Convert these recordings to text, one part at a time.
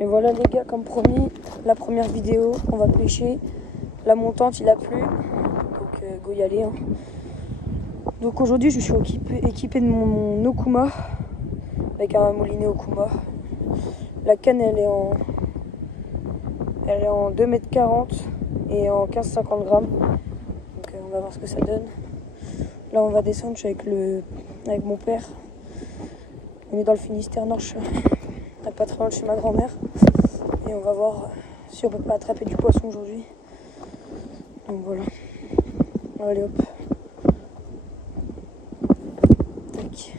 Et voilà les gars, comme promis, la première vidéo, on va pêcher. La montante, il a plu, donc go y aller. Hein. Donc aujourd'hui, je suis équipé de mon Okuma, avec un moulinet Okuma. La canne, elle est en 2,40 m et en 15,50 grammes. Donc on va voir ce que ça donne. Là, on va descendre, je suis avec mon père. On est dans le Finistère Nord, pas très loin de chez ma grand-mère. Et on va voir si on peut pas attraper du poisson aujourd'hui. Donc voilà. Allez hop. Tac.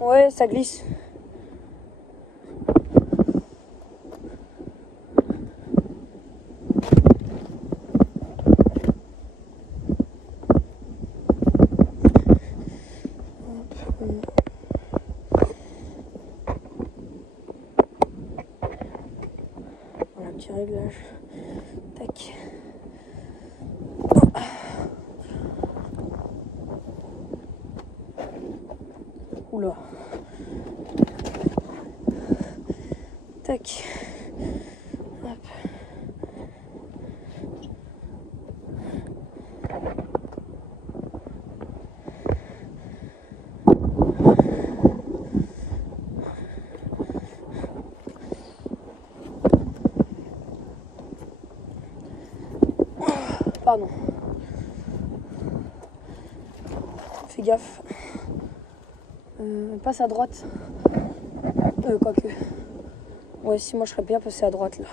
Ouais, ça glisse. Voilà, petit réglage. Tac. Oula. Tac. Hop. Pardon. Fais gaffe. Passe à droite. Quoique. Ouais, si moi je serais bien passé à droite là.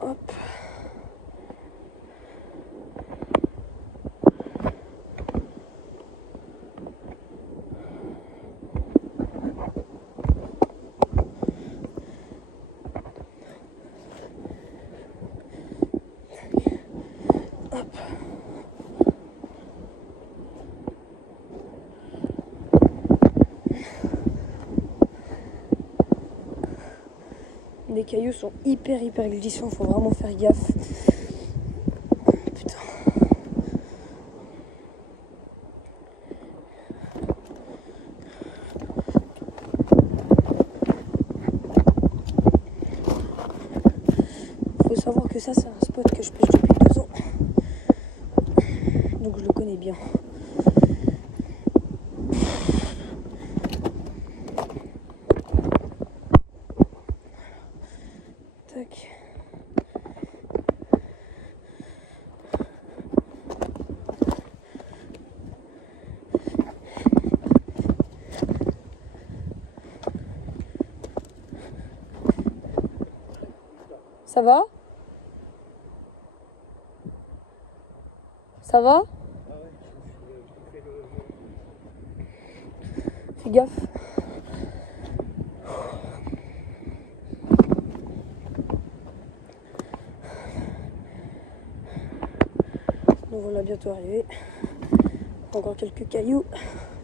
Hop. Hop. Les cailloux sont hyper glissants, faut vraiment faire gaffe. Putain. Faut savoir que ça, c'est un spot que je pêche depuis 2 ans. Donc je le connais bien. Tac. Ça va? Ça va? Fais gaffe. Nous voilà bientôt arrivés. Encore quelques cailloux.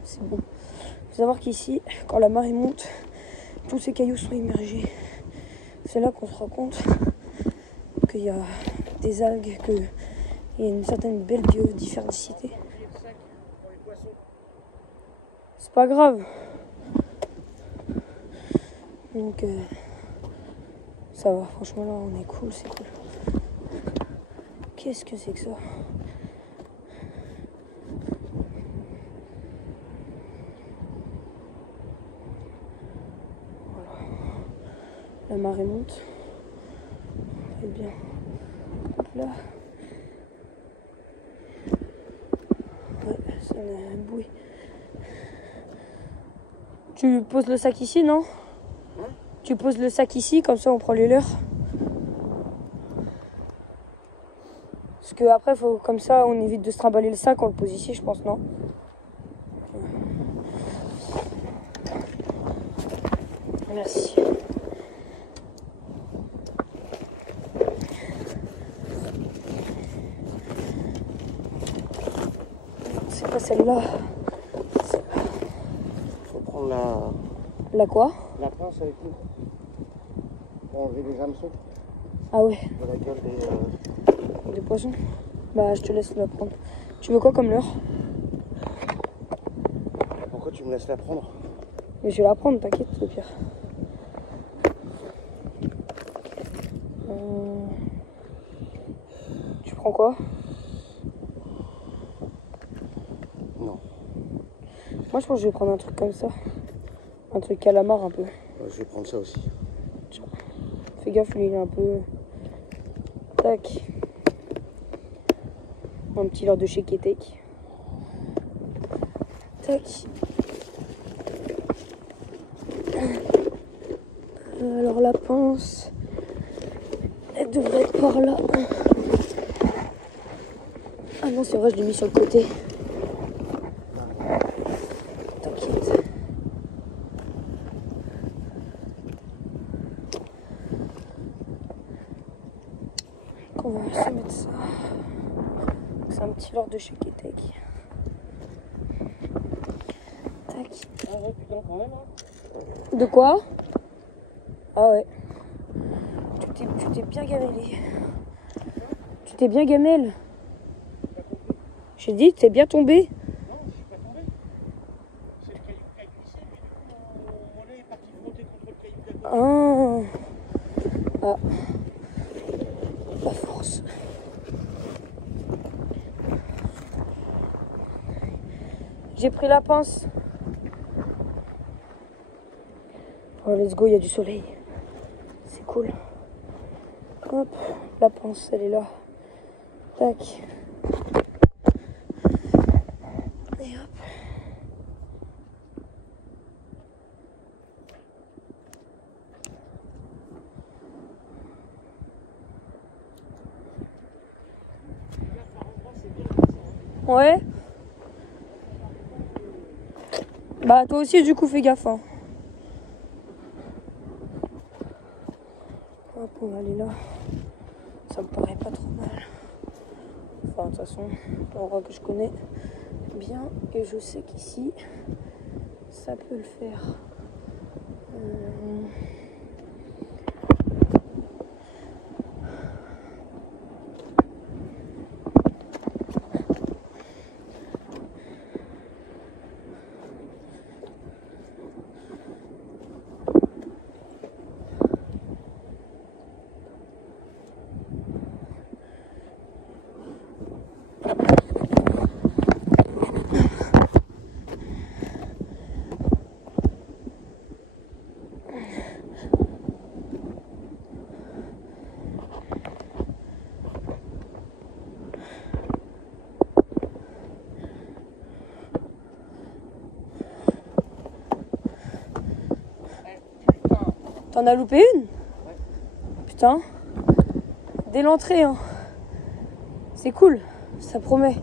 C'est bon. Faut savoir qu'ici, quand la marée monte, tous ces cailloux sont immergés. C'est là qu'on se rend compte qu'il y a des algues, qu'il y a une certaine belle biodiversité. C'est pas grave. Donc ça va, franchement là on est cool, c'est cool. Qu'est-ce que c'est que ça? Voilà. La marée monte. Et bien. Hop là. Ouais, c'est une bouée. Tu poses le sac ici, non? Tu poses le sac ici, comme ça on prend les leurres. que après, faut, comme ça, on évite de se trimballer le sac, on le pose ici, je pense, non? Merci. C'est pas celle-là. Faut prendre la... La quoi? La pince avec nous. Pour enlever les hameçons. Ah ouais. De la gueule Des poissons? Bah, je te laisse la prendre. Tu veux quoi comme leurre? Pourquoi tu me laisses la prendre? Mais je vais la prendre, t'inquiète, au pire. Tu prends quoi? Non. Moi, je pense que je vais prendre un truc comme ça. Un truc calamar un peu. Je vais prendre ça aussi. Tiens. Fais gaffe, lui, il est un peu... Tac. Un petit leurre de chez Ketek. Tac. Alors la pince, elle devrait être par là. Ah non, c'est vrai, je l'ai mis sur le côté. T'inquiète. On va se mettre ça. C'est un petit leurre de chez Ketek. Tac. Ah ouais, putain, quand même, hein. De quoi? Ah ouais. Tu t'es bien gamellé. Tu t'es bien gamelle. J'ai dit, t'es bien tombé. Non, je suis pas tombé. C'est le caillou qui a glissé, mais du coup, mon mollet est parti frotter contre le caillou d'à côté. Ah. La force. J'ai pris la pince. Oh, let's go, il y a du soleil. C'est cool. Hop, la pince, elle est là. Tac. Et hop. Ouais. Bah toi aussi du coup fais gaffe hein. Hop, on va aller là. Ça me paraît pas trop mal. Enfin de toute façon, c'est un endroit que je connais bien et je sais qu'ici ça peut le faire. T'en as loupé une? Ouais. Putain. Dès l'entrée, hein. C'est cool, ça promet.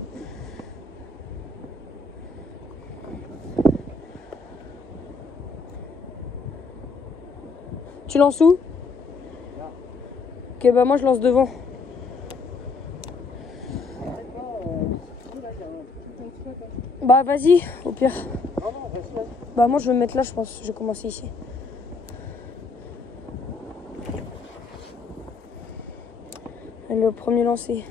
Tu lances où? Là. Ok, bah moi je lance devant. Bah vas-y, au pire. Non, non, reste là. Bah moi je vais me mettre là, je pense. Je vais commencer ici. Allez, le premier lancé.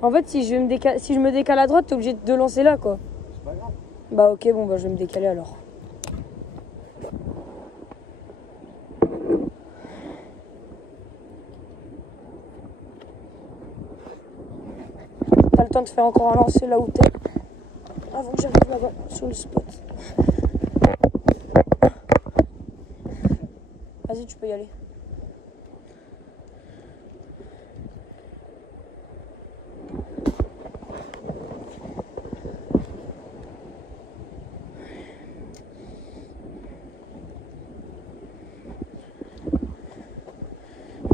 En fait, si je me décale à droite, t'es obligé de lancer là, quoi. C'est pas grave. Bah ok, bon, bah je vais me décaler alors. le temps de faire encore un lancer là où t'es. Avant que j'arrive là-bas, sur le spot. Vas-y, tu peux y aller.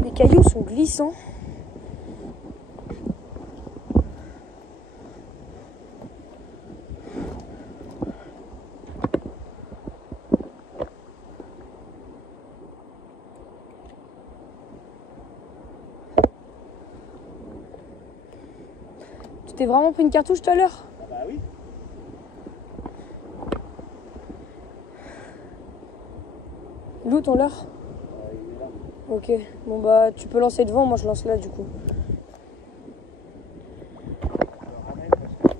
Les cailloux sont glissants. Tu t'es vraiment pris une cartouche tout à l'heure? Ah bah oui. Lou, ton leurre? Il est là. Ok, bon bah tu peux lancer devant, moi je lance là du coup. Je le ramène parce que...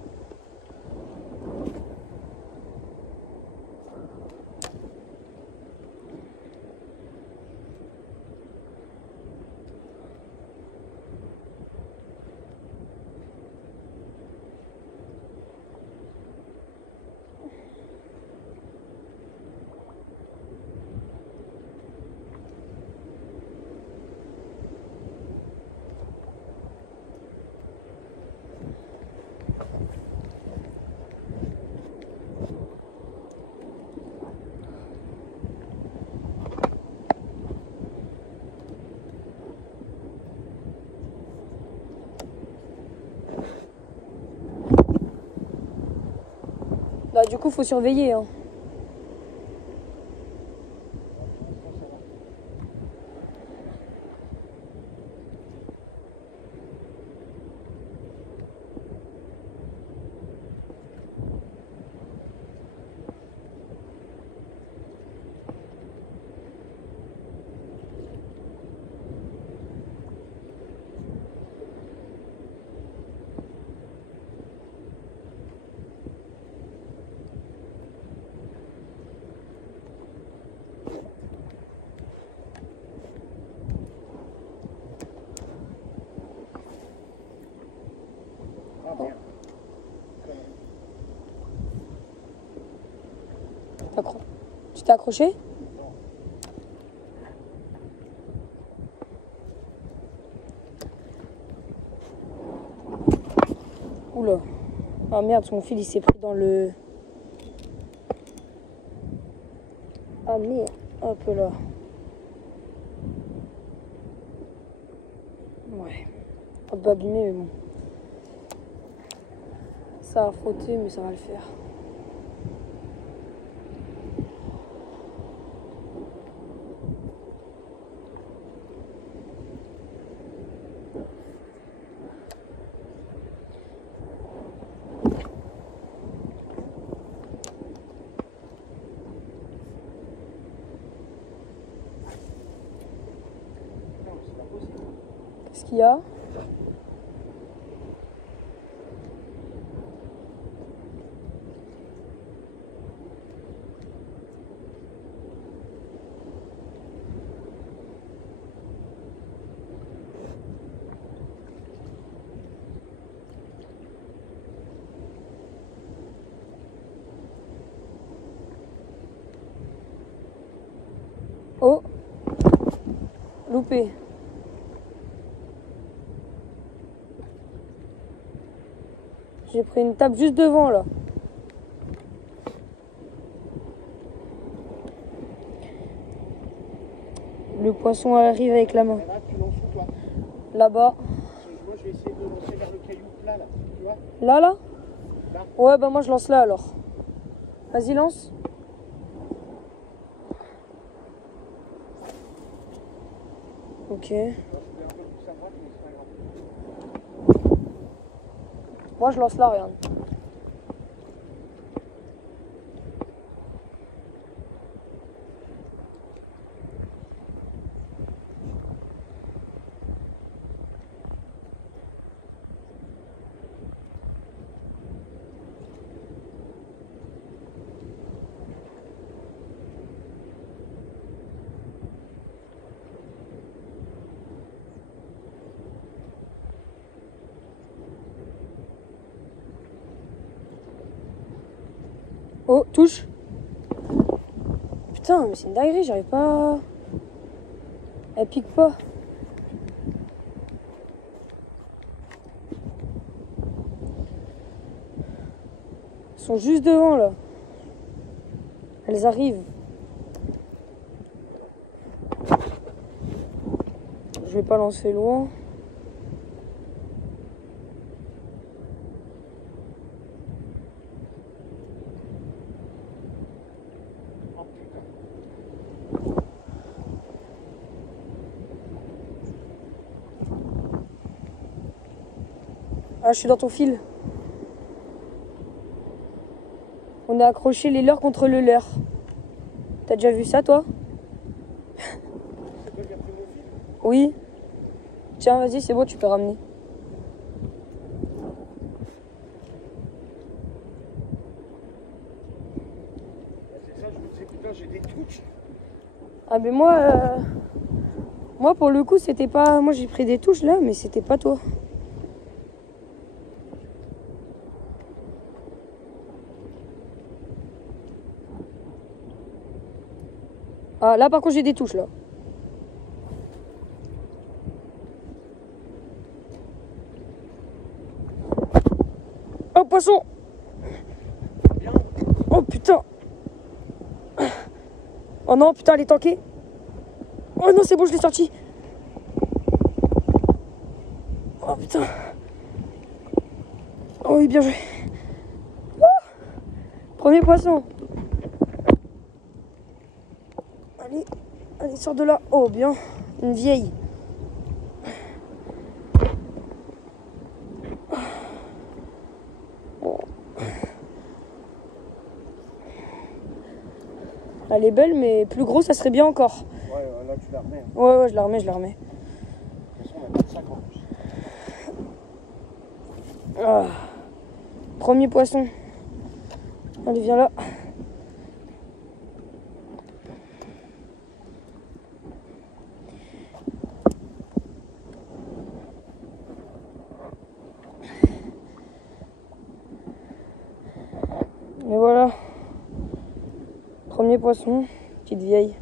Bah du coup faut surveiller hein. Ah merde. Tu t'es accroché? Non. Oula. Ah merde, mon fil il s'est pris dans le... Ah merde, un peu là. Ouais. Un peu abîmé mais bon. Ça a frotté mais ça va le faire. Non, c'est pas possible. Qu'est-ce qu'il y a? Oh, loupé. J'ai pris une tape juste devant là. Le poisson arrive avec la main. Là, tu lances où toi? Là-bas. Moi je vais essayer de lancer vers le caillou plat là, tu vois? Là, là? Là. Ouais, bah moi je lance là alors. Vas-y, lance. Ok. Moi, je vais un peu plus à droite, mais c'est pas grave. Moi je lance là, regarde. Oh, touche. Putain, mais c'est une dinguerie, j'arrive pas... Elle pique pas. Elles sont juste devant, là. Elles arrivent. Je vais pas lancer loin. Ah, je suis dans ton fil. On a accroché les leurres contre le leurre. T'as déjà vu ça, toi? C'est toi qui as pris mon fil? Oui. Tiens, vas-y, c'est bon, tu peux ramener. C'est ça, je me disais, putain, j'ai des touches. Ah, mais moi, pour le coup, c'était pas... Moi, j'ai pris des touches, là, mais c'était pas toi. Ah, là, par contre, j'ai des touches, là. Oh, poisson! Bien. Oh, putain! Oh non, putain, elle est tankée. Oh non, c'est bon, je l'ai sorti. Oh, putain. Oh oui, bien joué. Premier poisson. Allez, allez, sors de là. Oh, bien. Une vieille. Oh. Elle est belle, mais plus gros, ça serait bien encore. Ouais, là, tu la remets. Hein. Ouais, je la remets, je la remets. De toute façon, on a pas de sac en plus. Ah. Premier poisson. Allez, viens là. Et voilà. Premier poisson, petite vieille.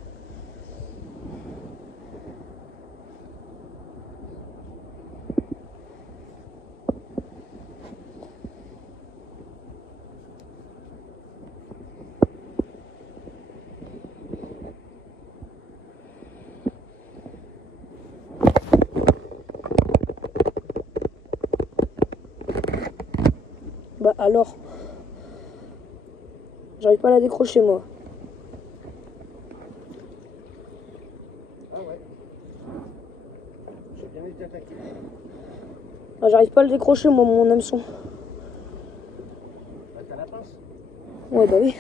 Bah alors, j'arrive pas à la décrocher moi. Ah ouais. J'ai bien été attaqué. Ah, j'arrive pas à le décrocher moi, mon hameçon. Bah, t'as la pince. Ouais, bah oui.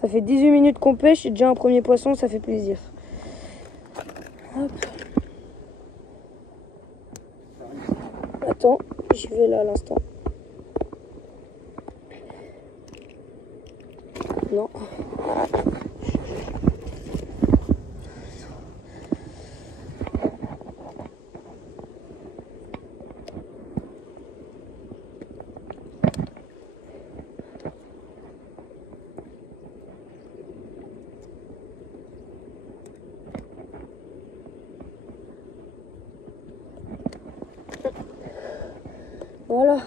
Ça fait 18 minutes qu'on pêche, j'ai déjà un premier poisson, ça fait plaisir. Hop. Attends, j'y vais là à l'instant. Non. Voilà.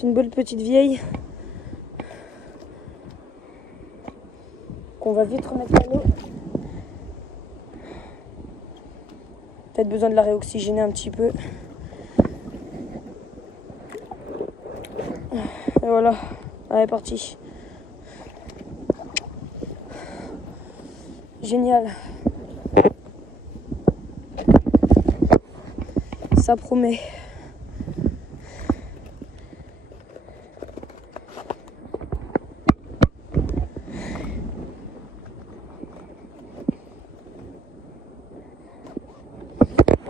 Une belle petite vieille. Qu'on va vite remettre à l'eau. Peut-être besoin de la réoxygéner un petit peu. Et voilà. Allez, parti. Génial. Ça promet.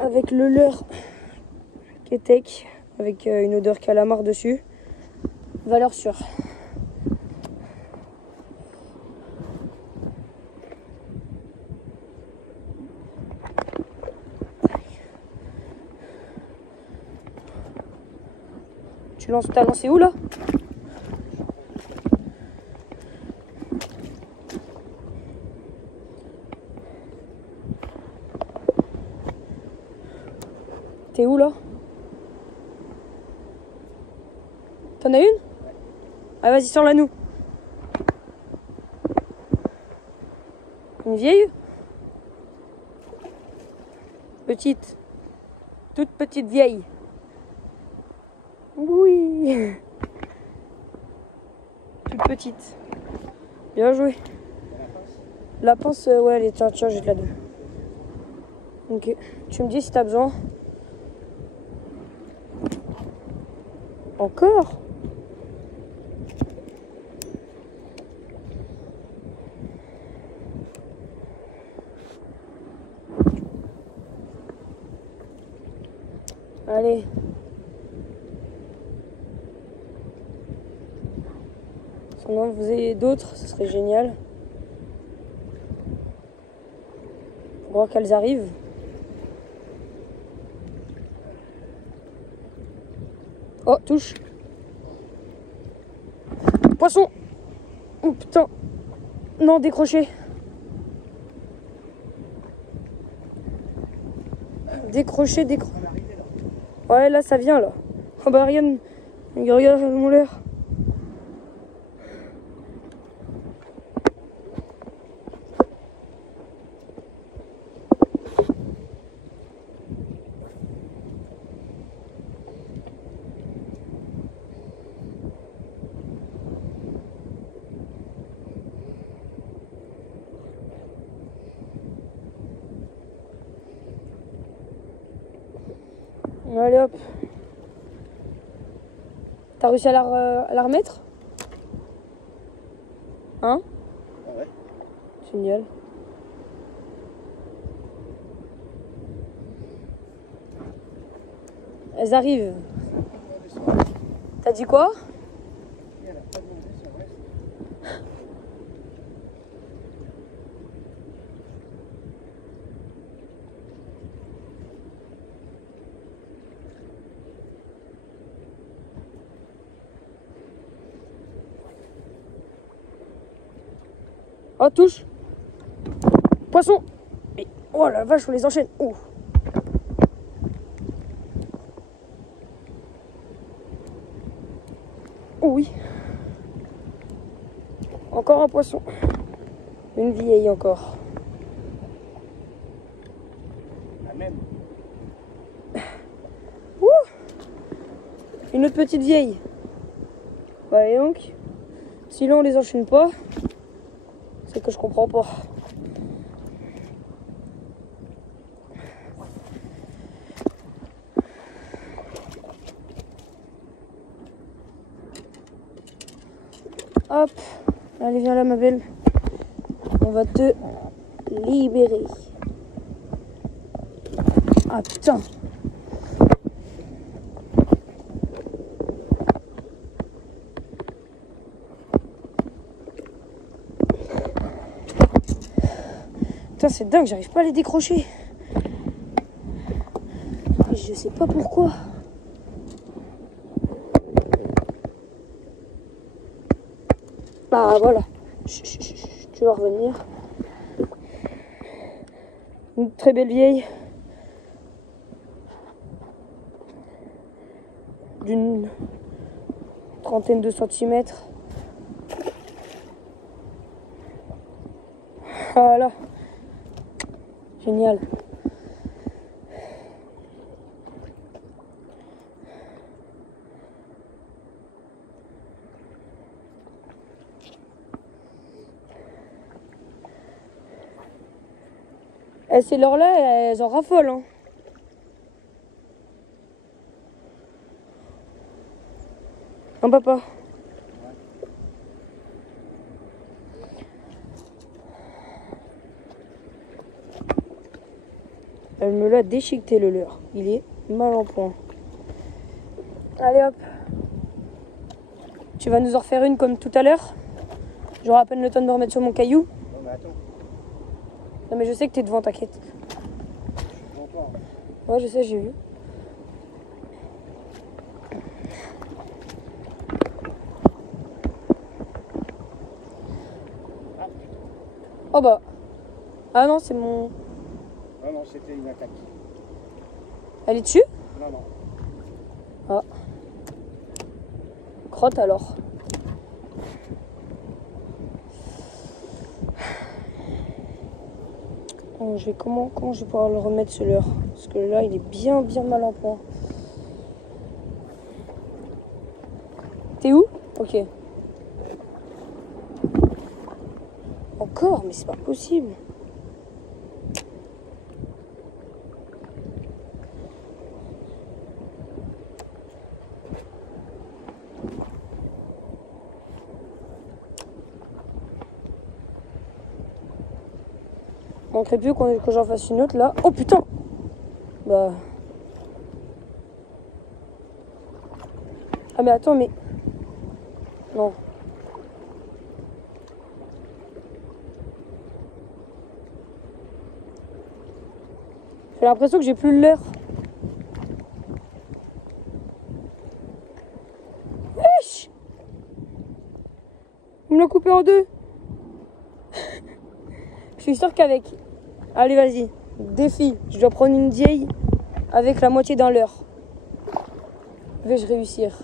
Avec le leurre Ketek, avec une odeur calamar dessus. Valeur sûre. T'as lancé où là? T'es où là? T'en as une? Ah vas-y, sors-la nous. Une vieille? Petite. Toute petite vieille. Oui. Toute petite. Bien joué. La pince, ouais, elle est... Tiens, je te la donne. Ok. Tu me dis si t'as besoin. Encore? Allez. Si on en faisait d'autres, ce serait génial. Faut voir qu'elles arrivent. Oh, touche. Poisson. Oh putain. Non, décroché. Décroché. Ouais, là, ça vient, là. Oh bah, Ariane. Regarde, mon l'air. Allez hop. T'as réussi à la remettre? Hein? Ah ouais. Génial. Elles arrivent. T'as dit quoi? Elle a pas demandé son reste. Oh, touche. Poisson. Mais, oh la vache, on les enchaîne. Oh. Oh oui. Encore un poisson. Une vieille encore. La même. Ouh. Une autre petite vieille. Bah et donc, si là on les enchaîne pas, c'est que je comprends pas. Hop, allez viens là ma belle. On va te libérer. Ah putain. Putain, c'est dingue, j'arrive pas à les décrocher. Et je sais pas pourquoi. Ah voilà. Chut, tu vas revenir. Une très belle vieille. D'une trentaine de centimètres. Voilà. Génial. Et ces leurres-là, elles en raffolent. Hein. Hein, papa? Elle me l'a déchiqueté le leurre. Il est mal en point. Allez hop. Tu vas nous en refaire une comme tout à l'heure? J'aurai à peine le temps de me remettre sur mon caillou. Non mais attends. Non mais je sais que t'es devant, t'inquiète. Je vois pas. Ouais je sais, j'ai vu. Oh bah. Ah non, c'est mon... Ah non, c'était une attaque. Elle est dessus? Non, non. Ah. Crotte alors. Bon, comment je vais pouvoir le remettre ce leurre? Parce que là, il est bien mal en point. T'es où? Ok. Encore? Mais c'est pas possible. Manquerait plus que j'en fasse une autre là. Oh putain! Bah. Ah mais attends, mais... Non. J'ai l'impression que j'ai plus le leurre. Wesh! Il me l'a coupé en deux. Je suis sûre qu'avec... Allez, vas-y. Défi. Je dois prendre une vieille avec la moitié d'un leurre. Vais-je réussir?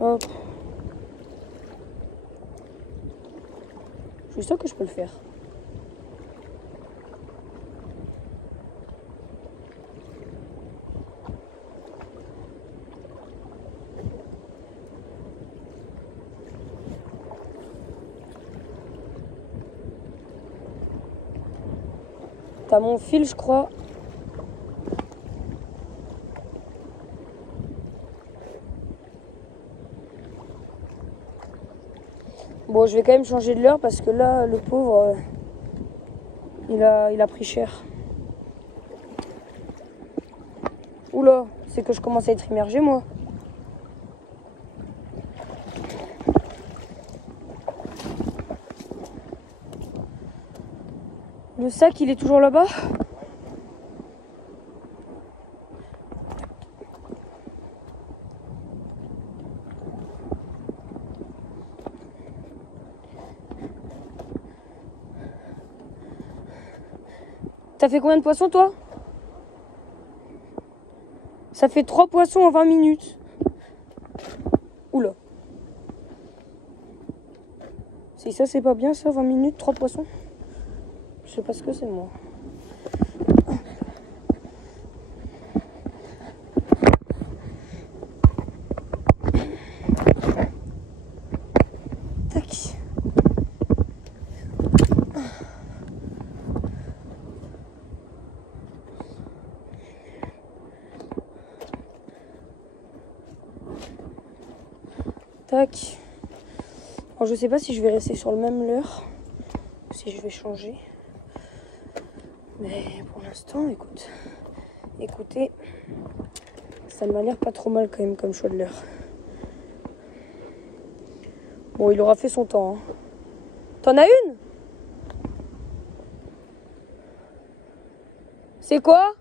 Hop. Je suis sûre que je peux le faire. T'as mon fil, je crois. Bon, je vais quand même changer de l'heure parce que là, le pauvre, il a pris cher. Oula, c'est que je commence à être immergé, moi. Le sac, il est toujours là-bas? T'as fait combien de poissons, toi? Ça fait 3 poissons en 20 minutes. Oula. Si ça, c'est pas bien, ça, 20 minutes, 3 poissons. Je sais pas ce que c'est, moi. Tac. Tac. Alors, je sais pas si je vais rester sur le même leurre ou si je vais changer. Mais pour l'instant, écoutez, ça m'a l'air pas trop mal quand même comme choix de leurre. Bon, il aura fait son temps. Hein. T'en as une? C'est quoi?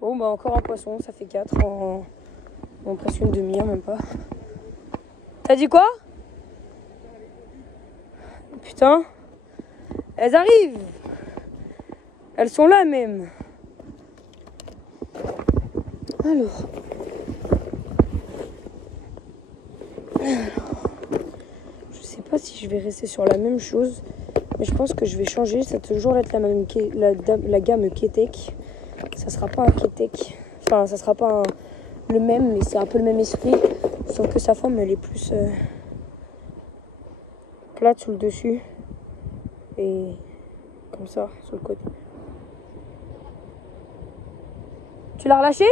Bon, bah encore un poisson, ça fait 4 en presque une demi-heure, même pas. T'as dit quoi? Putain, elles arrivent. Elles sont là même. Alors. Je sais pas si je vais rester sur la même chose, mais je pense que je vais changer. Ça va toujours être la gamme Ketek. Ça sera pas un Ketek. Enfin, ça sera pas le même, mais c'est un peu le même esprit. Sauf que sa forme, elle est plus plate sous le dessus. Et comme ça, sur le côté. Tu l'as relâché?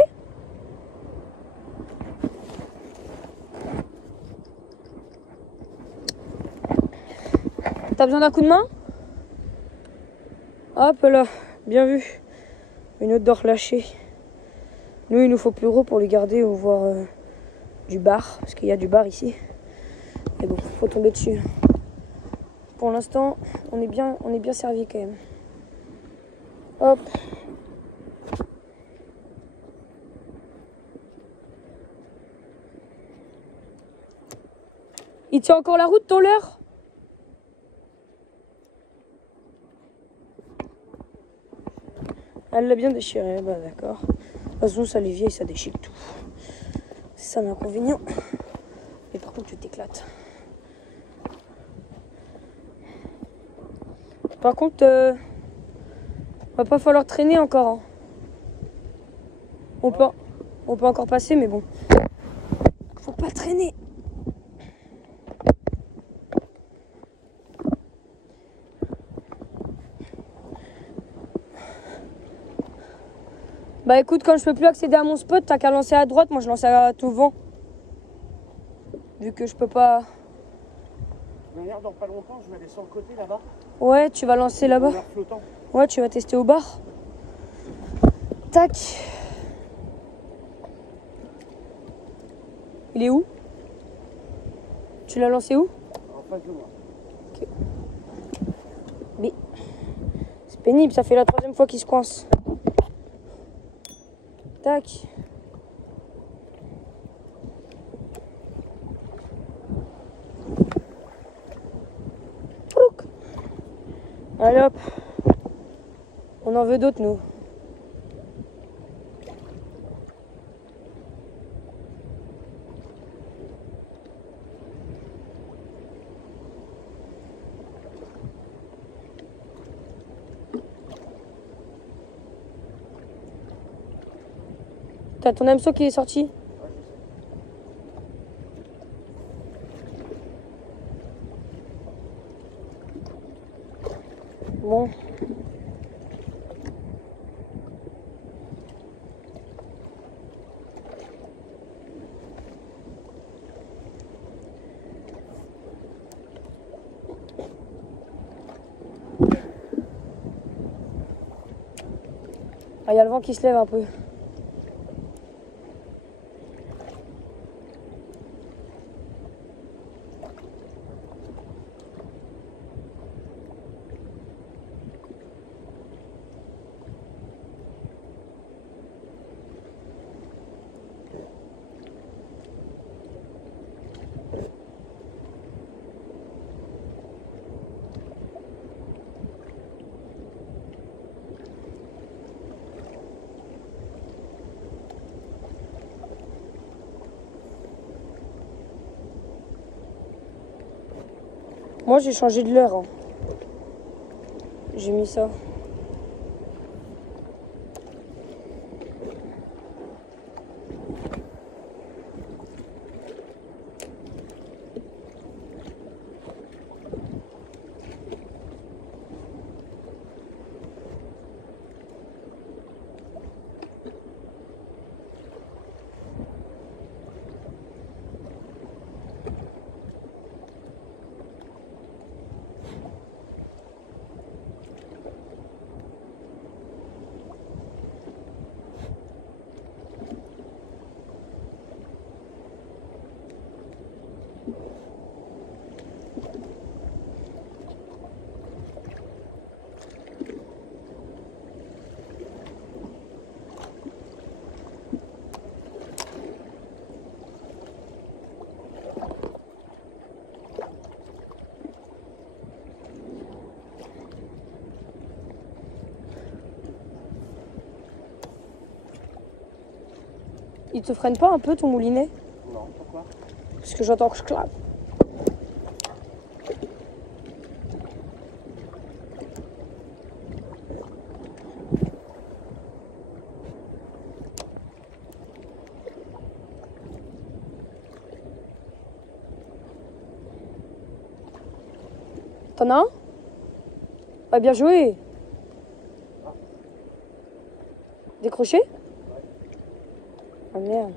T'as besoin d'un coup de main? Hop là, bien vu. Une autre de relâcher. Nous, il nous faut plus gros pour les garder ou voir du bar. Parce qu'il y a du bar ici. Et bon, faut tomber dessus. Pour l'instant, on est bien servi quand même. Hop. Il tient encore la route ton leurre? Elle l'a bien déchiré, bah d'accord. De toute façon, ça les vieilles, ça déchire tout. C'est ça l'inconvénient. Mais par contre, tu t'éclates. Par contre, va pas falloir traîner encore. Hein. On peut encore passer, mais bon. Faut pas traîner. Bah écoute, quand je peux plus accéder à mon spot, t'as qu'à lancer à droite, moi je lance à tout vent. Vu que je peux pas... D'ailleurs, dans pas longtemps, je vais aller sur le côté là-bas. Ouais, tu vas lancer là-bas. Ouais, tu vas tester au bar. Tac. Il est où? Tu l'as lancé où? En face de moi. Ok. Mais c'est pénible, ça fait la 3e fois qu'il se coince. Tac. Allez hop. On en veut d'autres nous. T'as ton hameçon qui est sorti? Bon. Ah, y a le vent qui se lève un peu. Moi j'ai changé de l'heure. Hein. J'ai mis ça. Il te freine pas un peu ton moulinet? Non, pourquoi? Parce que j'entends que je claque. T'en as un? Ah, bien joué. Décroché? Ah merde.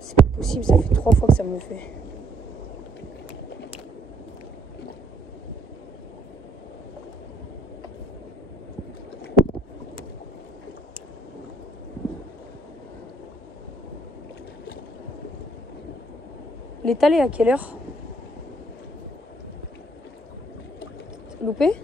C'est pas possible, ça fait 3 fois que ça me le fait. L'étaler à quelle heure? Loupé?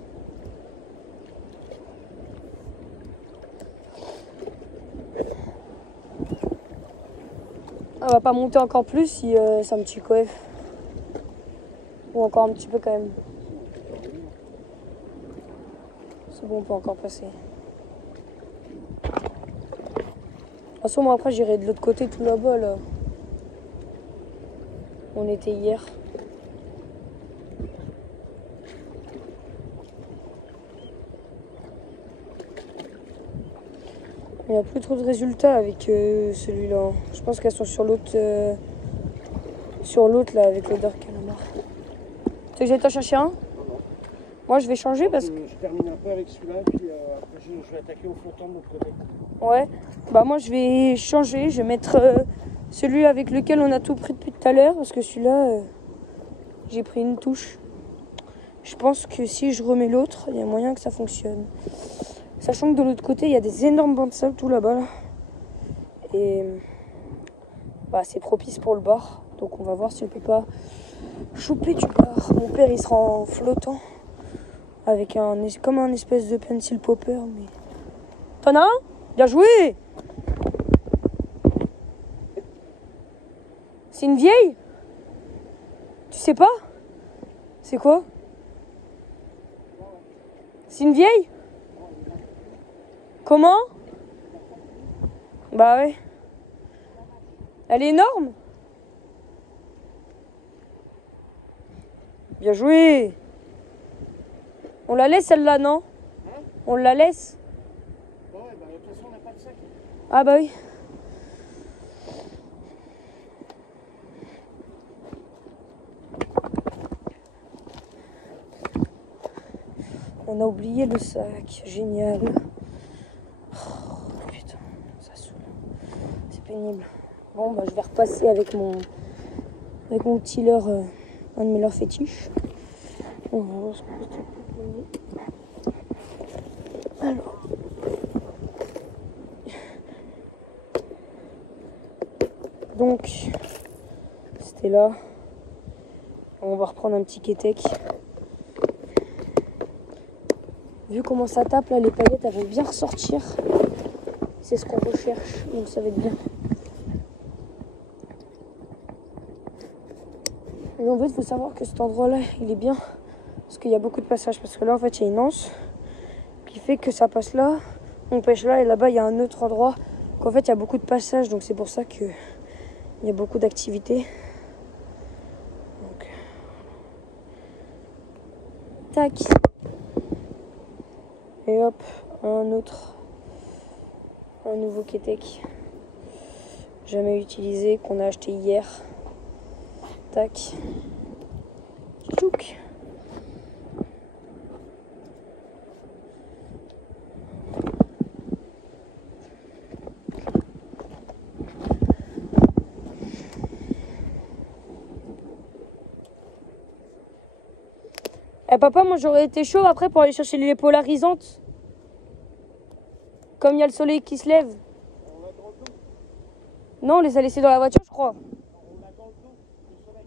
On va pas monter encore plus si c'est un petit coef. Ou encore un petit peu quand même. C'est bon, on peut encore passer. De toute façon, moi après j'irai de l'autre côté tout là-bas là. On était hier. Il n'y a plus trop de résultats avec celui-là. Je pense qu'elles sont sur l'autre là avec l'odeur calamar. Tu veux que j'aille t'en chercher un? Non, non. Moi je vais changer parce que... Je termine un peu avec celui-là, puis après je vais attaquer au flottant de l'autre côté. Ouais. Bah moi je vais changer. Je vais mettre celui avec lequel on a tout pris depuis tout à l'heure. Parce que celui-là, j'ai pris une touche. Je pense que si je remets l'autre, il y a moyen que ça fonctionne. Sachant que de l'autre côté, il y a des énormes bancs de sable tout là-bas. Là. Et bah, c'est propice pour le bar. Donc on va voir si on peut pas choper du bar. Mon père, il sera en flottant. Avec comme un espèce de pencil popper. Mais... T'en as un? Bien joué! C'est une vieille? Tu sais pas? C'est quoi? C'est une vieille? Comment? Bah ouais. Elle est énorme? Bien joué. On la laisse celle-là, non? Hein? On la laisse? Ouais, bah de toute façon on n'a pas de sac. Ah bah oui. On a oublié le sac. Génial. Oh, putain, ça saoule. C'est pénible. Bon, bah, je vais repasser avec mon petit leurre, un de mes leurres fétiches. On va voir ce qu'on peut trouver. Alors. Donc, c'était là. On va reprendre un petit kétek. Vu comment ça tape, là, les paillettes, elles vont bien ressortir. C'est ce qu'on recherche, donc ça va être bien. Et en fait, il faut savoir que cet endroit-là, il est bien. Parce qu'il y a beaucoup de passages. Parce que là, en fait, il y a une anse qui fait que ça passe là. On pêche là, et là-bas, il y a un autre endroit. Donc, en fait, il y a beaucoup de passages. Donc, c'est pour ça qu'il y a beaucoup d'activités. Donc... Tac. Et hop, un autre. Un nouveau kétek. Jamais utilisé, qu'on a acheté hier. Tac. Tchouk. Eh papa, moi j'aurais été chaud après pour aller chercher les polarisantes. Comme il y a le soleil qui se lève. On l'a dans le dos. Non, on les a laissés dans la voiture, je crois. On l'a dans le dos, le soleil.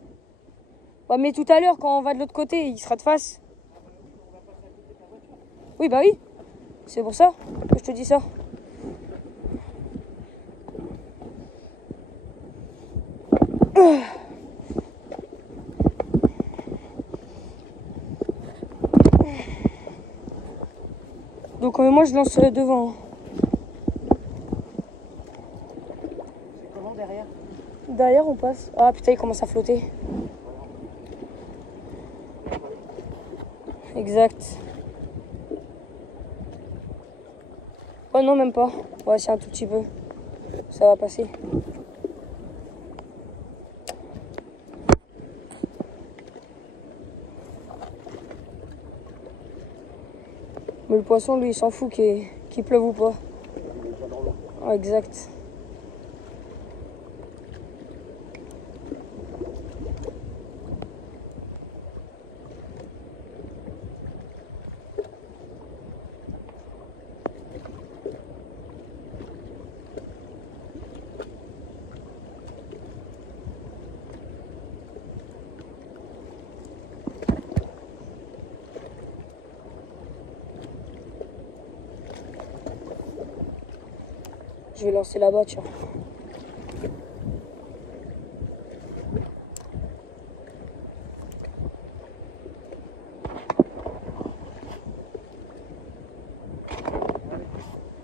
Ouais, mais tout à l'heure, quand on va de l'autre côté, il sera de face. Ah bah oui, on va passer à côté de la voiture. Oui, bah oui. C'est pour ça que je te dis ça. Donc moi je lancerai devant. C'est comment derrière? Derrière on passe. Ah putain, il commence à flotter. Exact. Oh non, même pas. Ouais, c'est un tout petit peu. Ça va passer. Mais le poisson, lui, il s'en fout qu'il pleuve ou pas. Il est déjà dans l'eau. Ah, exact. Je vais lancer là-bas, tiens.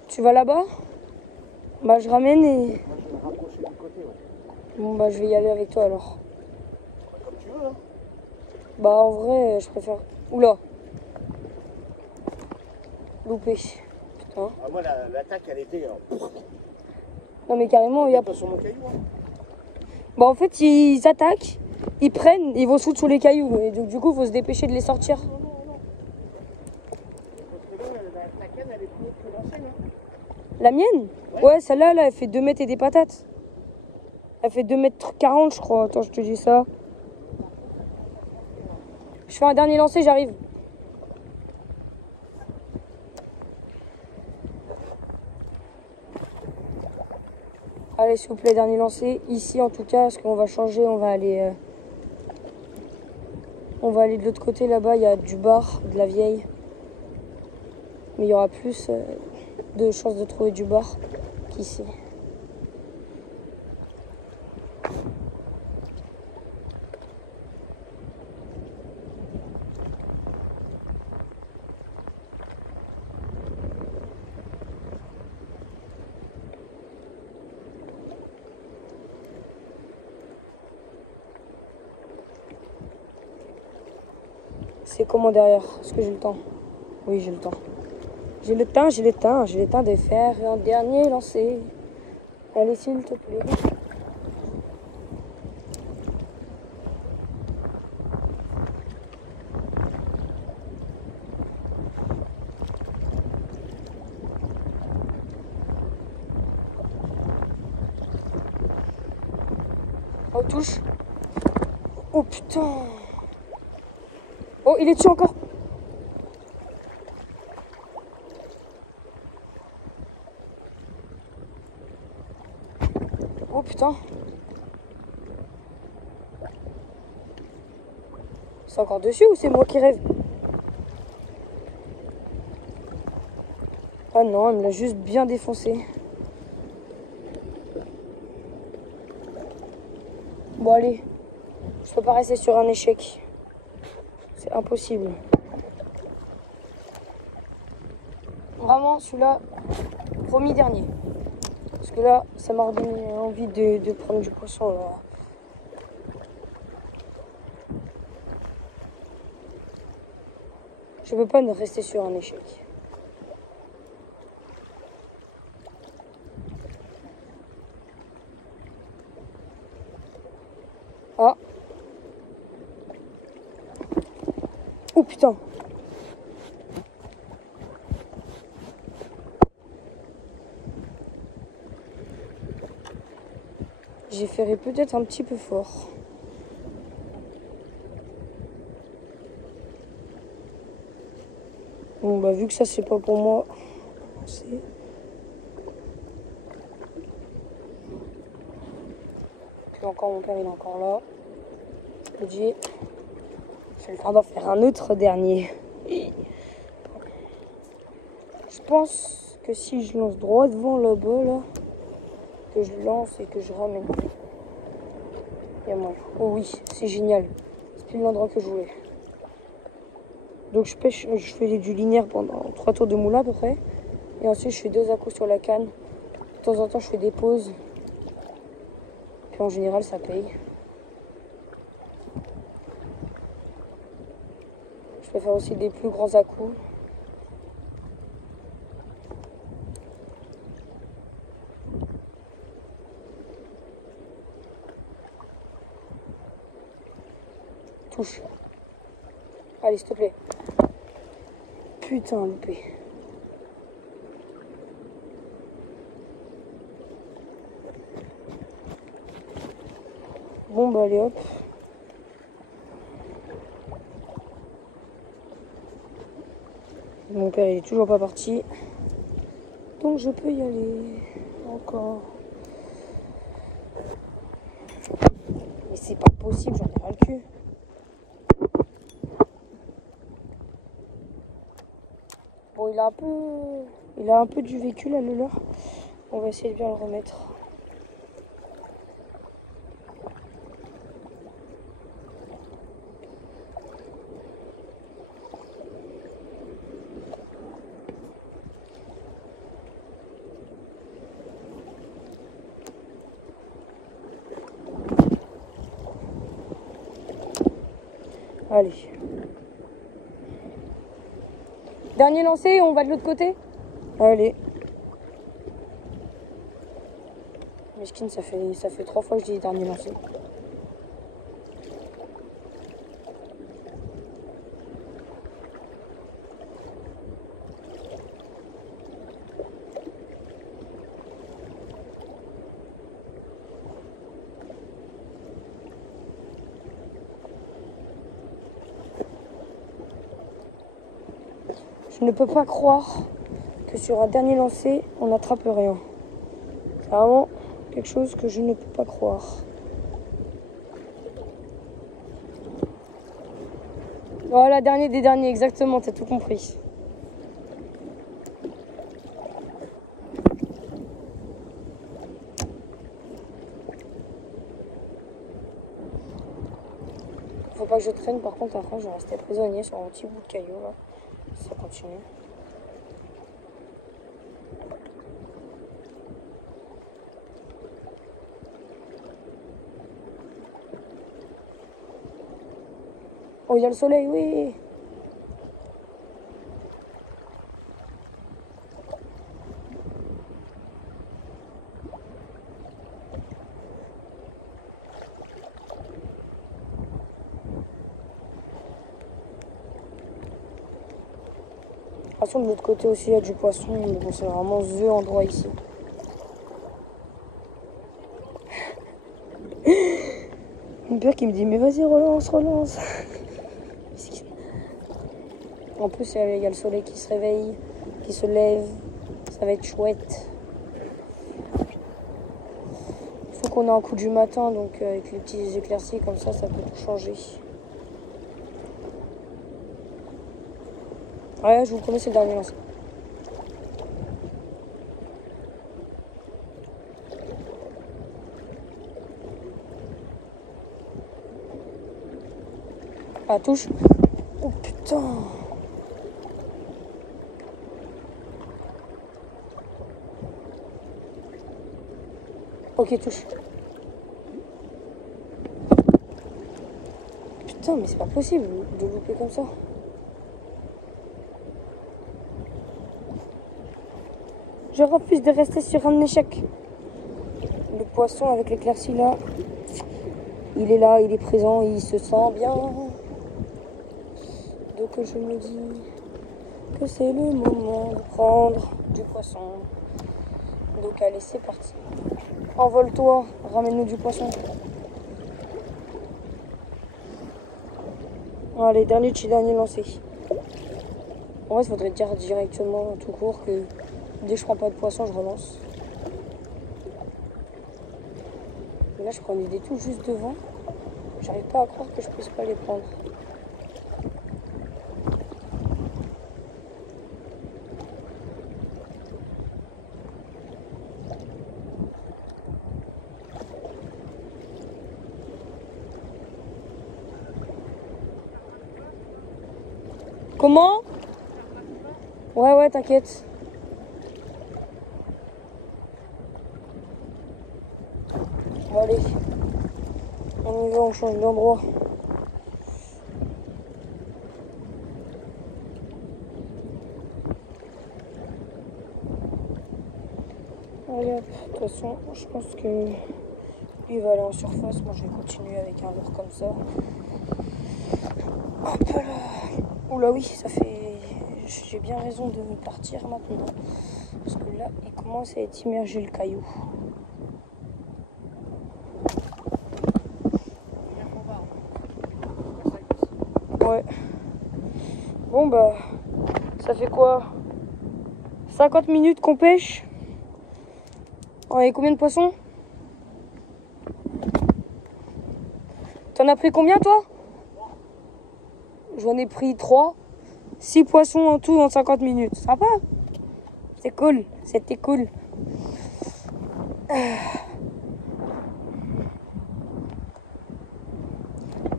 Tu vas là-bas? Bah je ramène et... Moi, je vais me rapprocher du côté, ouais. Bon bah je vais y aller avec toi alors. Comme tu veux, hein. Bah en vrai, je préfère... Oula. Loupé. Putain. Ah, moi, l'attaque, elle était... Non mais carrément, il y a... pas sur mon caillou, hein. Bah en fait, ils attaquent, ils prennent, ils vont se foutre sous les cailloux. Et donc du coup, il faut se dépêcher de les sortir. Non. Parce que là, la canne, elle est plus ancienne, hein. La mienne? Ouais, celle-là, là, elle fait 2 mètres et des patates. Elle fait 2,40 m, je crois. Attends, je te dis ça. Je fais un dernier lancer, j'arrive. Allez, s'il vous plaît, dernier lancer. Ici, en tout cas, parce qu'on va changer, on va aller de l'autre côté, là-bas. Il y a du bar, de la vieille. Mais il y aura plus de chances de trouver du bar qu'ici. C'est comment derrière? Est-ce que j'ai le temps? Oui, j'ai le temps. J'ai le temps de faire un dernier lancer. Allez, s'il te plaît. Oh, touche. Oh, putain. Oh, il est dessus encore. Oh, putain. C'est encore dessus ou c'est moi qui rêve? Ah non, elle me l'a juste bien défoncé. Bon, allez. Je peux pas rester sur un échec. C'est impossible. Vraiment, celui-là, promis dernier. Parce que là, ça m'a redonné envie de prendre du poisson. Là. Je peux pas ne rester sur un échec. Ah. Oh putain. J'ai ferré peut-être un petit peu fort. Bon bah vu que ça c'est pas pour moi, c'est... Puis encore mon père il est encore là. J'ai le temps d'en faire un autre dernier. Je pense que si je lance droit devant là-bas là, que je lance et que je ramène. Il y a moyen. Oh oui, c'est génial. C'est pile l'endroit que je voulais. Donc je pêche, je fais du linéaire pendant 3 tours de moulin à peu près. Et ensuite je fais 2 à coups sur la canne. De temps en temps je fais des pauses. Puis en général ça paye. Je peux faire aussi des plus grands à coups. Touche. Allez, s'il te plaît. Putain, loupé. Bon, bah allez, hop. Mon père, il est toujours pas parti. Donc, je peux y aller. Encore. Mais c'est pas possible, j'en ai ras le cul. Bon, il a un peu du vécu là, le leurre. On va essayer de bien le remettre. Allez. Dernier lancé, on va de l'autre côté. Allez. Mesquine, ça fait 3 fois que je dis dernier lancé. Je ne peux pas croire que sur un dernier lancer, on n'attrape rien. C'est vraiment quelque chose que je ne peux pas croire. Voilà, dernier des derniers, exactement, t'as tout compris. Faut pas que je traîne, par contre, après, je vais rester prisonnier sur un petit bout de caillou, là. Ça continue. Oh, il y a le soleil, oui. De toute façon, de l'autre côté aussi, il y a du poisson, mais bon, c'est vraiment the endroit ici. Mon père qui me dit, mais vas-y, relance, relance. En plus, il y a le soleil qui se réveille, qui se lève. Ça va être chouette. Il faut qu'on ait un coup du matin, donc avec les petits éclaircies comme ça peut tout changer. Ouais, je vous promets, c'est le dernier lancer. Ah, touche. Oh putain. Ok, touche. Putain, mais c'est pas possible de louper comme ça. Je refuse de rester sur un échec. Le poisson avec l'éclaircie là, il est là, il est présent, il se sent bien. Donc je me dis que c'est le moment de prendre du poisson. Donc allez, c'est parti. Envole-toi, ramène-nous du poisson. Allez, dernier lancé. En vrai, il faudrait dire directement tout court que dès que je prends pas de poisson, je relance. Mais là, je prends des tout juste devant. J'arrive pas à croire que je puisse pas les prendre. Comment? Ouais, t'inquiète. Bon, allez. On y va, on change d'endroit. Allez, hop. De toute façon, je pense que lui, il va aller en surface. Moi, je vais continuer avec un leurre comme ça. Hop là. Oula, oui, ça fait... J'ai bien raison de partir maintenant. Parce que là, il commence à être immergé le caillou. Ouais. Bon, bah, ça fait quoi? 50 minutes qu'on pêche? On a combien de poissons? T'en as pris combien, toi? J'en ai pris 3. 6 poissons en tout en 50 minutes. Sympa. C'est cool. C'était cool.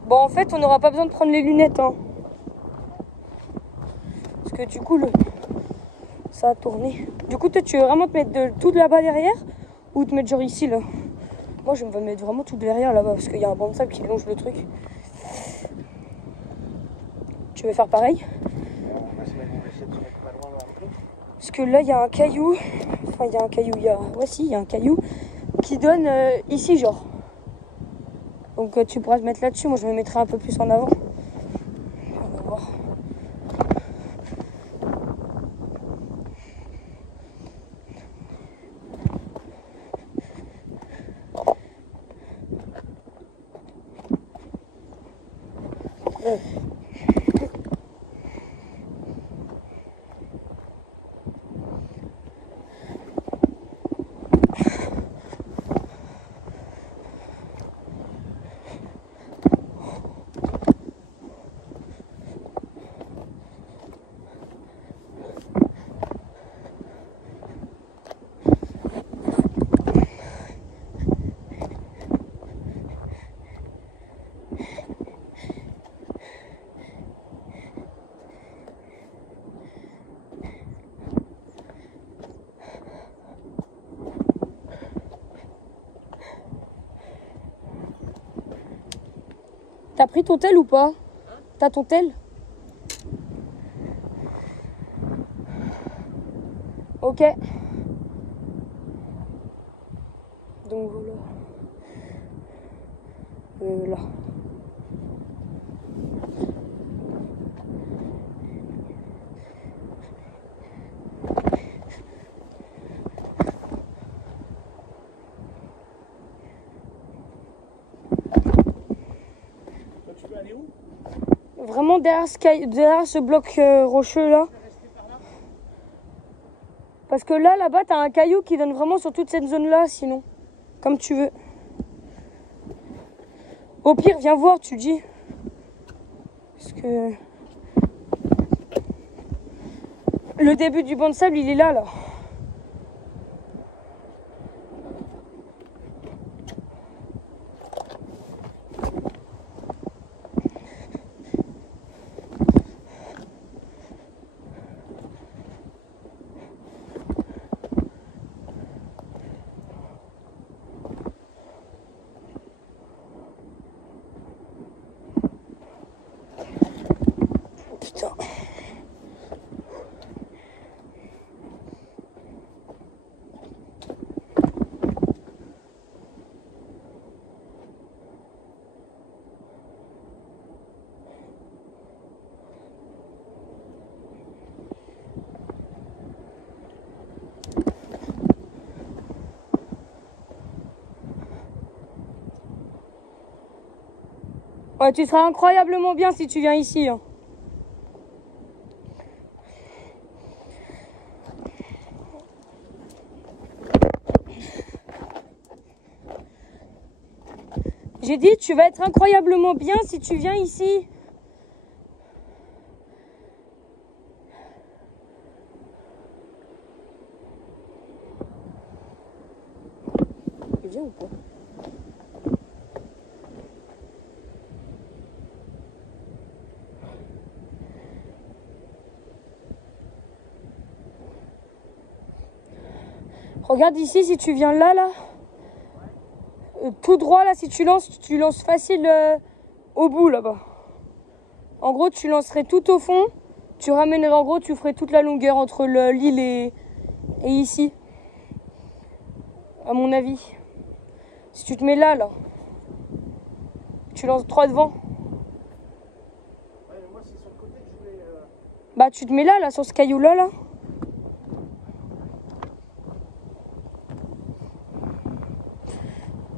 Bon, en fait, on n'aura pas besoin de prendre les lunettes, hein. Parce que du coup, ça a tourné. Du coup, toi, tu veux vraiment te mettre tout là-bas derrière ou te mettre genre ici, là? Moi, je vais me mettre vraiment tout derrière, là-bas, parce qu'il y a un banc de sable qui longe le truc. Tu veux faire pareil? On va essayer de se mettre pas loin dans le truc. Parce que là, il y a un caillou. Enfin, il y a un caillou, ouais, si, il y a un caillou qui donne ici, genre. Donc, tu pourras te mettre là-dessus. Moi, je me mettrai un peu plus en avant. On va voir. T'as pris ton tel ou pas? T'as ton tel? Ok. Donc voilà. Là. Toi, tu veux aller où? Vraiment derrière ce bloc rocheux là. Rester par là? Parce que là-bas, t'as un caillou qui donne vraiment sur toute cette zone-là, sinon. Comme tu veux. Au pire, viens voir, tu dis. Parce que... le début du banc de sable, il est là. Putain. Ouais, tu seras incroyablement bien si tu viens ici. Hein. J'ai dit, tu vas être incroyablement bien si tu viens ici. Il vient ou pas? Regarde ici, si tu viens là. Tout droit, là, si tu lances facile au bout, là-bas. En gros, tu lancerais tout au fond. Tu ramènerais, en gros, tu ferais toute la longueur entre l'île et ici. À mon avis. Si tu te mets là. Tu lances 3 devant. Ouais, mais moi, c'est sur le côté que je voulais... Bah, tu te mets là, sur ce caillou-là.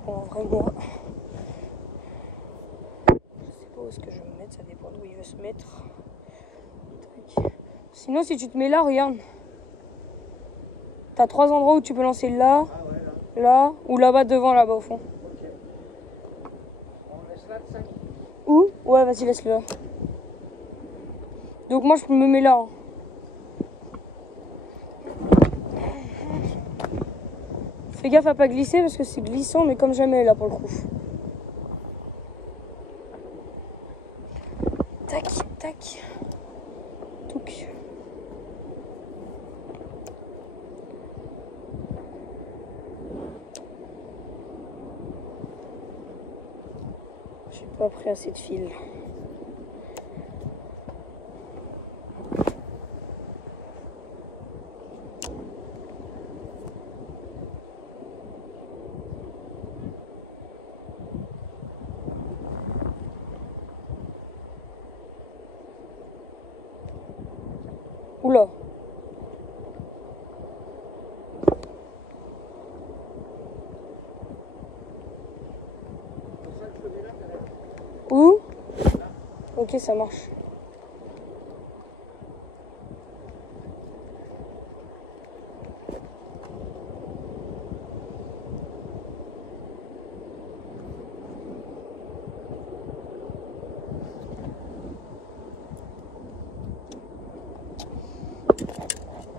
Bon, vraiment... je sais pas où est-ce que je vais me mettre, ça dépend d'où il veut se mettre. Tac. Sinon, si tu te mets là, regarde. T'as 3 endroits où tu peux lancer là, Ah ouais, là, ou là-bas devant, là-bas au fond. ok. On laisse là le sac. Où? Ouais, vas-y, laisse-le là. Donc moi, je me mets là. Hein. Fais gaffe à pas glisser parce que c'est glissant, mais comme jamais là pour le coup. Tac, tac. Touc. J'ai pas pris assez de fil. Oula. Où? Ok, ça marche.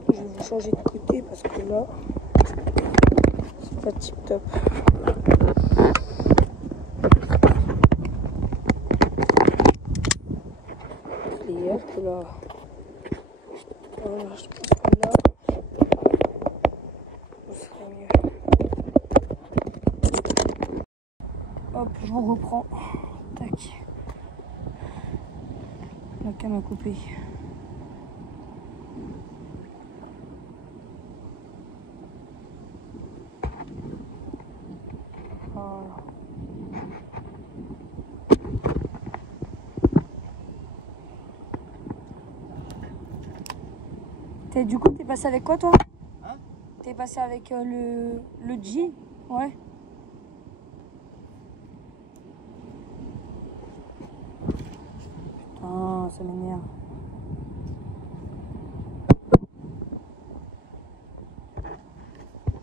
Je vais vous changer de côté parce que là, c'est pas tip top. Et hop là. Voilà, je pense que là, ce serait mieux. Hop, je vous reprends. Tac. La cam a coupé. Voilà. Du coup, t'es passé avec quoi, toi? Hein? T'es passé avec le G? Ouais. Putain, ça m'énerve.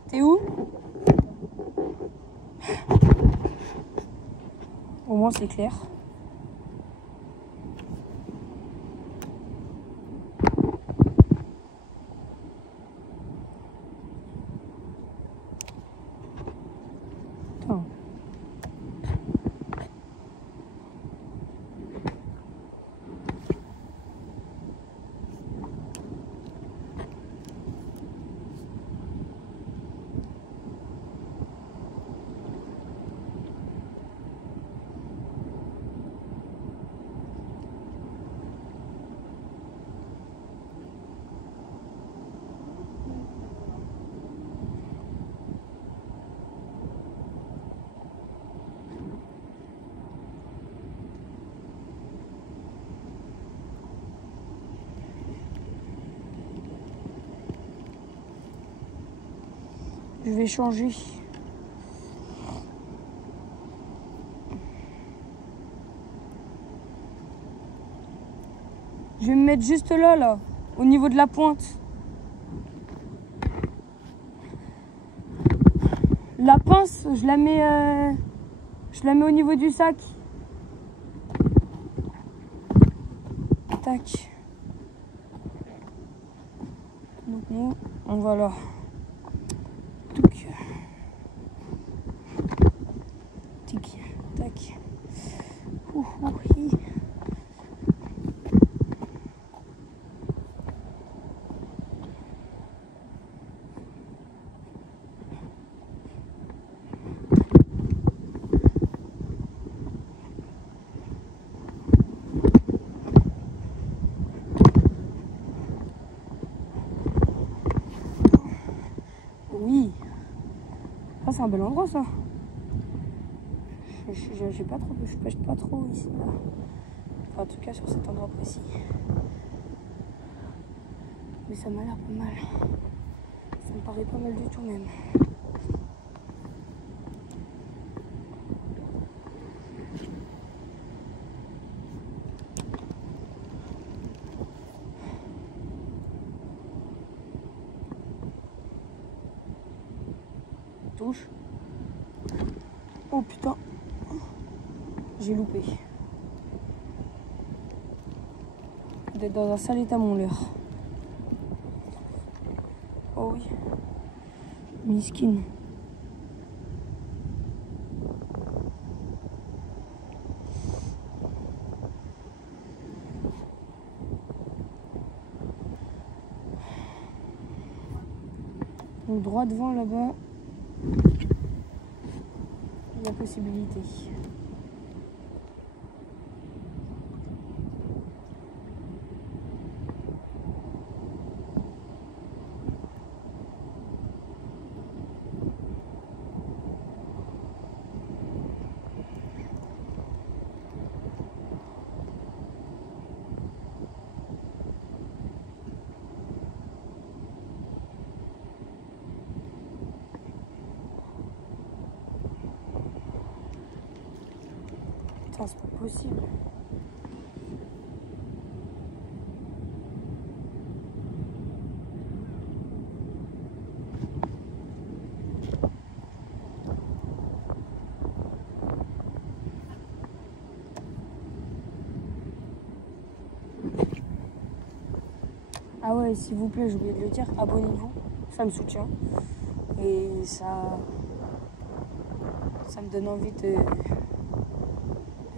T'es où? Au moins, c'est clair. Putain. Je vais changer. Je vais me mettre juste là, au niveau de la pointe. La pince, je la mets au niveau du sac. Tac. Donc nous, on va là. Touc. Tic. Tac. Hi. Oui. Ah, c'est un bel endroit, ça. J'ai pas trop, je pêche pas trop ici, là. Enfin, en tout cas, sur cet endroit précis. Mais ça m'a l'air pas mal. Ça me paraît pas mal du tout, même. Touche. Oh putain. J'ai loupé. D'être dans un sale état, mon leurre. Oh oui. Miskin. Donc droit devant là-bas, il y a possibilité. Putain, c'est pas possible. Ah ouais, s'il vous plaît, j'ai oublié de le dire, abonnez-vous, ça me soutient. Et ça me donne envie de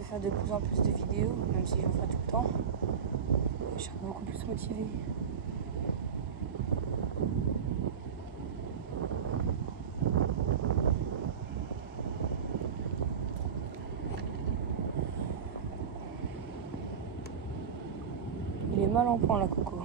faire de plus en plus de vidéos, même si j'en ferai tout le temps. Je serai beaucoup plus motivée. Il est mal en point, la Coco.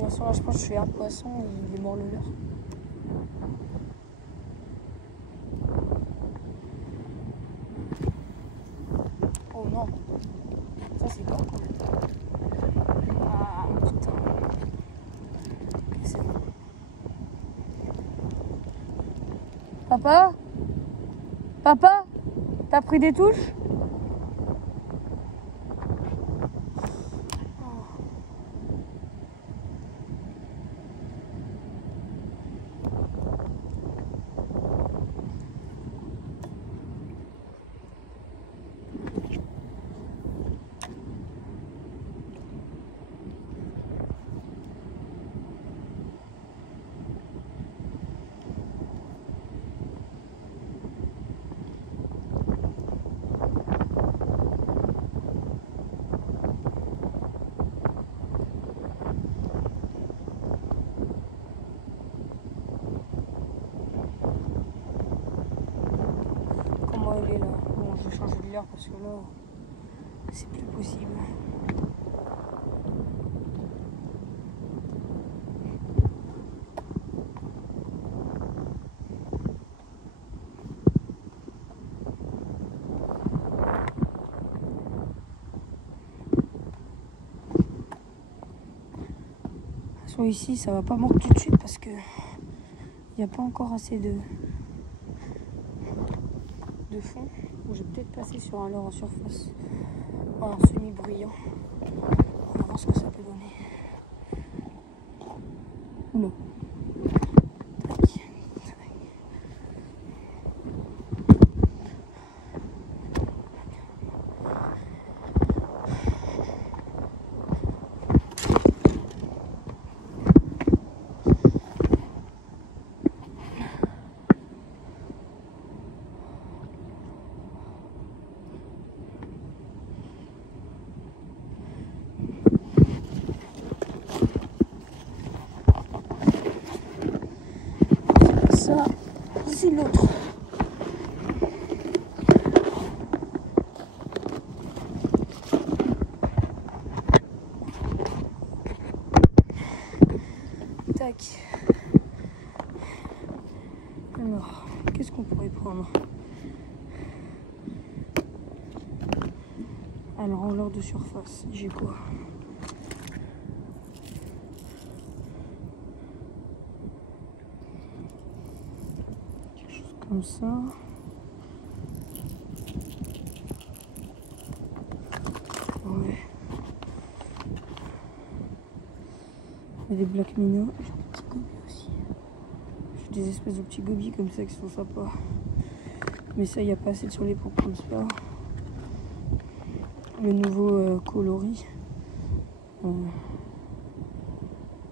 De toute façon, là, je pense que je suis un poisson et il est mort le leurre. Oh non, ça c'est pas cool. Ah putain. Ok, c'est bon. Papa? Papa? T'as pris des touches? Il est là. Bon, je vais changer de l'air parce que là, c'est plus possible. De toute façon, ici, ça va pas mordre tout de suite parce que il n'y a pas encore assez de fond. Bon, je vais peut-être passer sur un leurre en surface, en semi-bruyant. On va voir ce que ça peut donner. Oula. Ça, c'est l'autre. Tac. Alors, qu'est-ce qu'on pourrait prendre? Alors, en leurre de surface, j'ai quoi? comme ça. Ouais. Il y a des Black Minnow. J'ai des petits gobies aussi. J'ai des espèces de petits gobies comme ça qui sont sympas. Mais ça, il n'y a pas assez de soleil pour prendre ça. Le nouveau coloris.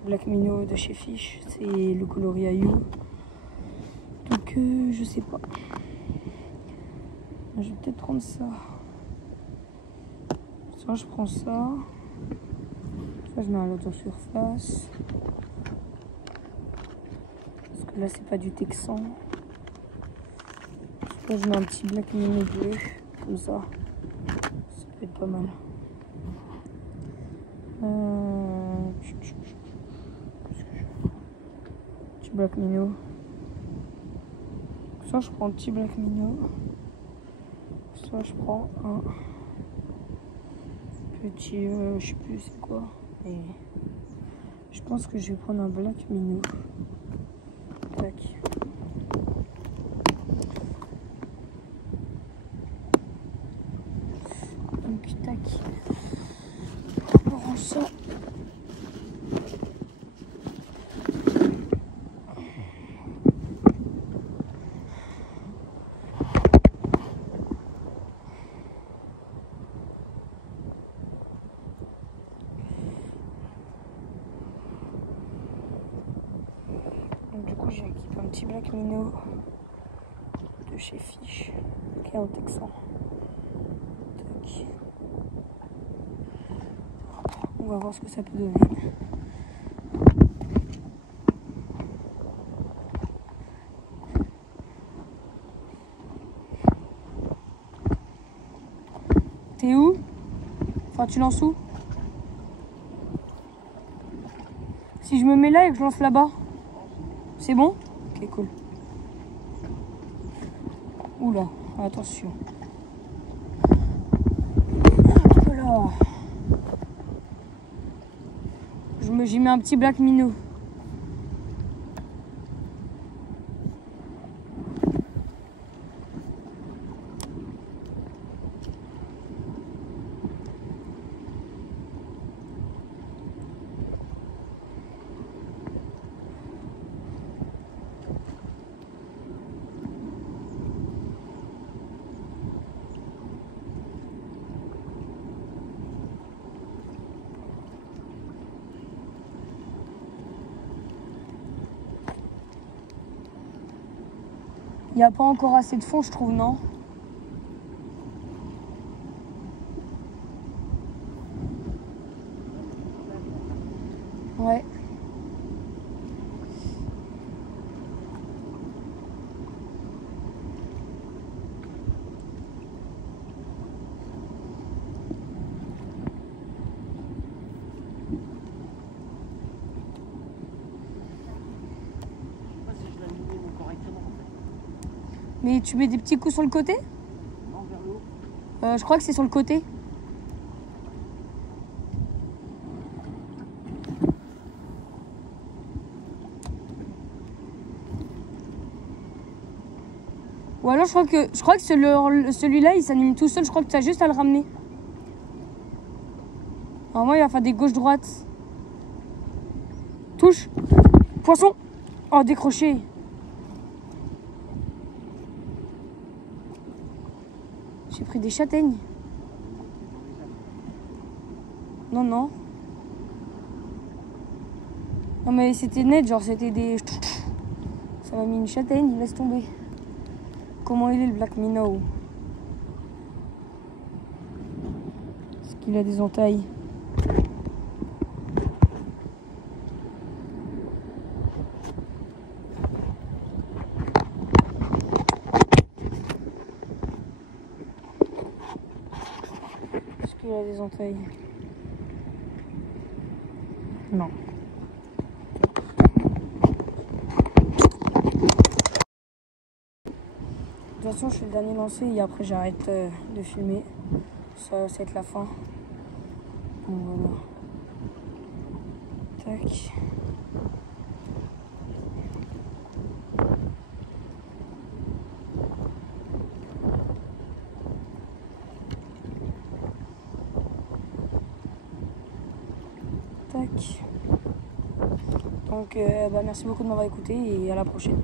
Black Minnow de chez Fish. C'est le coloris Ayu. Donc, je sais pas. Je vais peut-être prendre ça. Ça, je prends ça. Ça, je mets à l'autre surface. Parce que là, c'est pas du texan. Là, je mets un petit Black Minnow bleu. Comme ça. Ça peut être pas mal. Petit Black Minnow. Ça, je prends un petit Black Minnow. Ça, je prends un petit, je sais plus c'est quoi. Et je pense que je vais prendre un Black Minnow. Tac. Donc, tac. On range ça. Du coup, j'ai équipé un petit Black Minnow de chez Fish, qui est en texan. Tac. On va voir ce que ça peut donner. T'es où? Enfin, tu lances où? Si je me mets là et que je lance là-bas, c'est bon? Ok, cool. Oula, attention. Voilà. J'y mets un petit Black Minnow. Il n'y a pas encore assez de fond, je trouve, non? Ouais. Mais tu mets des petits coups sur le côté? Non, vers le haut. Je crois que c'est sur le côté. Ou alors je crois que celui-là il s'anime tout seul, je crois que tu as juste à le ramener. Alors moi il va faire des gauche-droite. Touche. Poisson. Oh, décroché. J'ai pris des châtaignes. Non, non. Non mais c'était net, genre c'était des... Ça m'a mis une châtaigne, laisse tomber. Comment il est le Black Minnow? Est-ce qu'il a des entailles? Est-ce qu'il a des entailles? Non. De toute façon, je fais le dernier lancer et après j'arrête de filmer. Ça va être la fin. Donc voilà. Tac. Tac. Donc, merci beaucoup de m'avoir écouté et à la prochaine.